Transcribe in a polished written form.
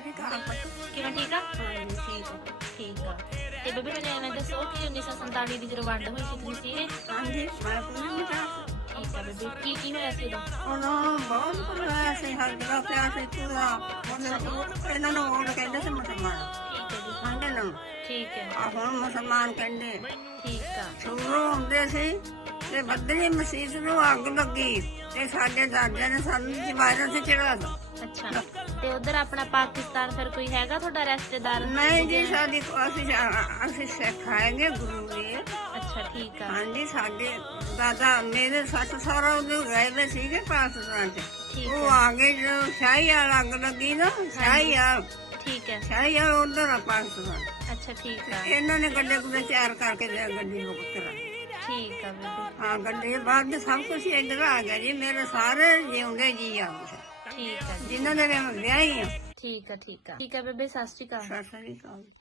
ਕਿਵੇਂ ਠੀਕ ਆ? ਠੀਕ ਆ। ਤੇ ਬੇਬੇ ਮੈਨੂੰ ਐਵੇਂ ਦੱਸੋ ਕਿ 1947 ਦੀ ਜਦੋਂ ਵੰਡ ਹੋਈ ਸੀ ਤੁਸੀਂ ਸੀ ਇਹ? ਹਾਂਜੀ ਮੈਂ ਪੂਰੀ ਮਿਟਾ ਠੀਕ ਆ ਬੇਬੇ, ਕੀ ਹੋਇਆ ਸੀ ਉਦੋਂ? ਉਦੋਂ ਬਹੁਤ ਬੁਰਾ ਸੀ, ਹਰ ਜਗ੍ਹਾ ਪਿਆ ਸੀ ਪੂਰਾ। ਇਹਨਾਂ ਨੂੰ ਉਹ ਕਹਿੰਦੇ ਸੀ ਮੁਸਲਮਾਨ, ਠੀਕ ਹੈ ਜੀ, ਸਾਡੇ ਨੂੰ ਠੀਕ ਹੈ, ਆ ਹੁਣ ਮੁਸਲਮਾਨ ਕਹਿੰਦੇ। ਠੀਕ ਆ, ਸ਼ੁਰੂ ਹੁੰਦੇ ਸੀ ਤੇ ਬੱਦਲੀ ਮਸੀਤ ਨੂੰ ਅੱਗ ਲੱਗੀ ਤੇ ਸਾਡੇ ਦਾਦਿਆਂ ਨੇ ਸਾਨੂੰ ਜਵਾਇਰਾਂ ਤੇ ਚੜਾ ਦਿੱਤਾ। ਅੱਛਾ। ਤੇ ਉਧਰ ਆਪਣਾ ਪਾਕਿਸਤਾਨ ਫਿਰ ਕੋਈ ਹੈਗਾ ਤੁਹਾਡਾ ਰਿਸ਼ਤੇਦਾਰ? ਨਹੀਂ ਜੀ, ਸਾਡੀ ਅਸੀਂ ਸਿੱਖ ਹੈਗੇ ਗੁਰੂ ਦੇ। ਅੱਛਾ ਠੀਕ ਆ, ਹਾਂਜੀ, ਸਾਡੇ ਦਾਦਾ ਮੇਰੇ ਸੱਸ ਸਹੁਰਾ ਉਦੋਂ ਗਏ ਵੇ ਸੀਗੇ ਪਾਕਿਸਤਾਨ ਚ। ਠੀਕ ਉਹ ਹੈ, ਆ ਗਏ ਜਦੋਂ ਸ਼ਾਹੀਆਲ ਅੱਗ ਲੱਗੀ ਨਾ, ਸ਼ਾਹੀਆਲ ਠੀਕ ਹੈ, ਸ਼ਾਹੀਆਲ ਉਧਰ ਆ ਪਾਕਿਸਤਾਨ। ਅੱਛਾ ਠੀਕ ਆ, ਇਹਨਾਂ ਨੇ ਗੱਡੇ ਗੁੱਡੇ ਤਿਆਰ ਕਰਕੇ ਤੇ ਗੱਡੀ ਬੁੱਕ ਕਰਾਈ। ਠੀਕ ਆ ਬੇਬੇ, ਹਾਂ, ਗੱਡੀ ਬਾਅਦ ਸਭ ਕੁਝ ਇੱਧਰ ਆ ਗਿਆ ਜੀ। ਮੇਰੇ ਸਾਰੇ ਜਿਉਂਦੇ ਜੀ ਆ ਗਏ ਠੀਕ ਆ ਜੀ, ਜਿਨ੍ਹਾਂ ਦੇ ਮੈਂ ਵਿਆਹੀ ਆ। ਠੀਕ ਆ, ਠੀਕ ਆ, ਠੀਕ ਆ ਬੇਬੇ, ਸਤਿ ਸ਼੍ਰੀ ਅਕਾਲ। ਸਤਿ ਸ੍ਰੀ ਅਕਾਲ।